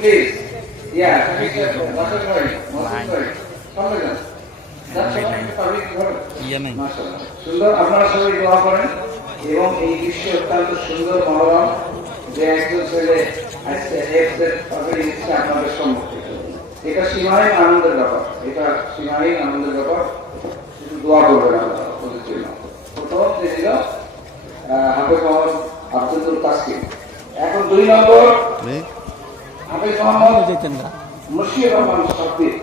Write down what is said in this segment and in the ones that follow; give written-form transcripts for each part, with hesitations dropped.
please? Yeah, সুন্দর আপনারা সবাই দোয়া করেন এবং এই দৃশ্য অত্যন্ত সুন্দর মনোরম যে একজন ছেলে আজকে আপনাদের সম্মুখে এটা সীমাহীন আনন্দের ব্যাপার, এটা সীমাহীন আনন্দের ব্যাপার। শুধু দোয়া করবেন ওদের জন্য। প্রথম যে ছিল হাফেজ মোহাম্মদ আব্দুল তাসকিন, এখন 2 নম্বর হাফেজ মোহাম্মদ মুশির রহমান সাব্বির।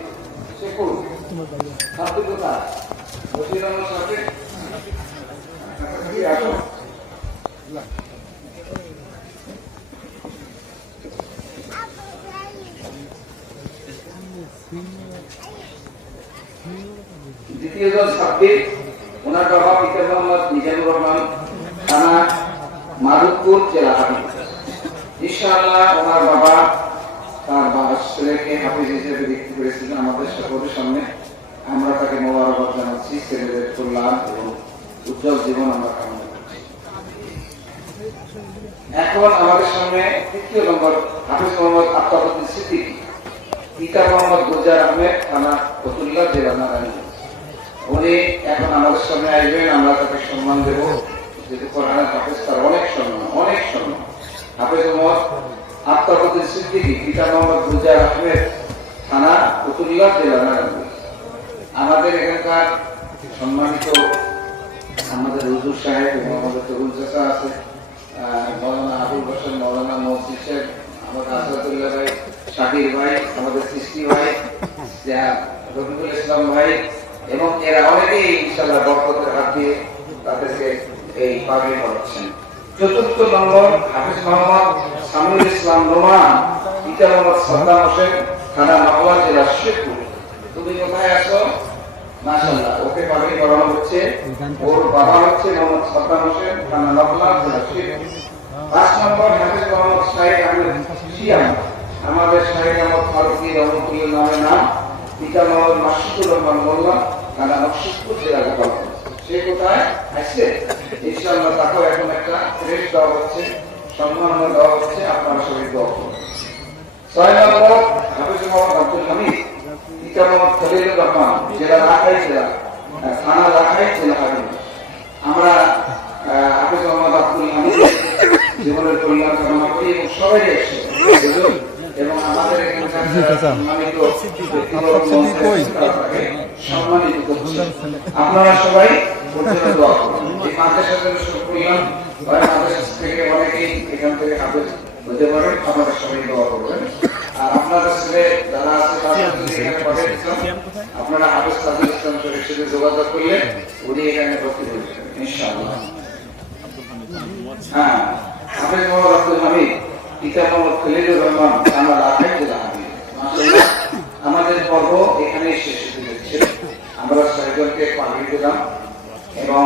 সে কোন সাব্বির কোথায়? মুশির রহমান সাব্বির আসো। দ্বিতীয় জন সাব্বির, ওনার বাবা পিতা মোহাম্মদ নিজামুর রহমান, থানা মাধবপুর, জেলা হাফিজ। ইনশাআল্লাহ ওনার বাবা তার ছেলেকে হাফিজ হিসেবে দেখতে পেরেছিলেন আমাদের সকলের সামনে। আমরা তাকে মোবারকবাদ জানাচ্ছি, ছেলেদের কল্যাণ এবং উজ্জ্বল জীবন আমরা কামনা করছি। এখন আমাদের সামনে তৃতীয় নম্বর হাফিজ মোহাম্মদ আফতাবউদ্দিন সিদ্দিকী, পিতা মোহাম্মদ গুলজার আহমেদ, থানা ফতুল্লাহ, জেলা নারায়ণগঞ্জ। উনি এখন আমাদের সামনে আসবেন, আমরা তাকে সম্মান দেব। যেহেতু কোরআনের হাফেজ, তার অনেক সম্মান, অনেক সম্মান। হাফেজ মোহাম্মদ আফতাবউদ্দিন সিদ্দিকী, পিতা মোহাম্মদ গুলজার আহমেদ, থানা ফতুল্লাহ, জেলা নারায়ণগঞ্জ। আমাদের এখানকার সম্মানিত আমাদের হুজুর সাহেব এবং আমাদের তরুণ চাচা আছে, মৌলানা আবুল হোসেন, মৌলানা মহসিন সাহেব, আমাদের আসাদুল্লাহ ভাই, শাকির ভাই, আমাদের সৃষ্টি ভাই, রফিকুল ইসলাম ভাই, এবং এরা অনেকেই ইনশাআল্লাহ বরকতের হাত দিয়ে তাদেরকে এই পাগড়ি পড়াচ্ছেন। চতুর্থ নম্বর হাফেজ মোহাম্মদ সামিউল ইসলাম রোমান, পিতা মোহাম্মদ সাদ্দাম হোসেন, থানা নওগাঁ, জেলা শেরপুর। তুমি কোথায় আছো? মাশাআল্লাহ, ওকে পাগড়ি পড়ানো হচ্ছে। ওর বাবা হচ্ছে মোহাম্মদ সাদ্দাম হোসেন, থানা নওগাঁ, জেলা শেরপুর। 5 নম্বর হাফেজ মোহাম্মদ শাহিদ আহমেদ শিয়াম, আমাদের শাহিদ আহমদ ফারুকী রহমতুল্লাহ নামের নাম, পিতা মোহাম্মদ মাসুদুর রহমান মোল্লা, থানা নকশিপুর, জেলা গোপালগঞ্জ। সে কোথায় আসছে? ইনশাআল্লাহ তাকেও এখন একটা ফ্রেশ দেওয়া হচ্ছে, সম্মান দেওয়া হচ্ছে। আপনারা সবাই দোয়া করুন। 6 নম্বর হাফেজ মোহাম্মদ আব্দুল হামিদ, পিতা মোহাম্মদ খলিলুর রহমান, জেলা রাজশাহী, জেলা থানা রাজশাহী, জেলা হাবিব। আমরা হাফেজ মোহাম্মদ আব্দুল হামিদ জীবনের কল্যাণ কামনা করি এবং সবাই এসছে এবং আমাদের সম্মানিত আপনারা সবাই দোয়া করুন। এই মাদ্রাসার জন্য কল্যাণ মাদ্রাসা থেকে অনেকেই এখান থেকে হাফেজ হতে পারেন, আপনারা সবাই দোয়া করবেন। আর আপনাদের ছেলে যারা আছে আপনারা হাফেজ তাজুল ইসলাম শরীফের সাথে যোগাযোগ করলে উনি এখানে ভর্তি হয়ে যাবেন ইনশাআল্লাহ। হ্যাঁ, হাফেজ মোহাম্মদ আব্দুল হামিদ, পিতা মোহাম্মদ খলিলুর রহমান, থানা রাজশাহী, জেলা হাবিব। মাশাআল্লাহ, আমাদের পর্ব এখানেই শেষ হতে যাচ্ছে। আমরা ছয়জনকে পাগড়ি দিলাম এবং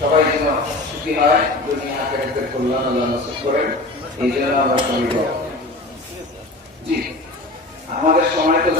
সবাই যেন সুখী হয়, দুনিয়া আখিরাতের কল্যাণ আল্লাহ নসিব করেন, এই জন্য আমরা সবাই জি আমাদের সময় তো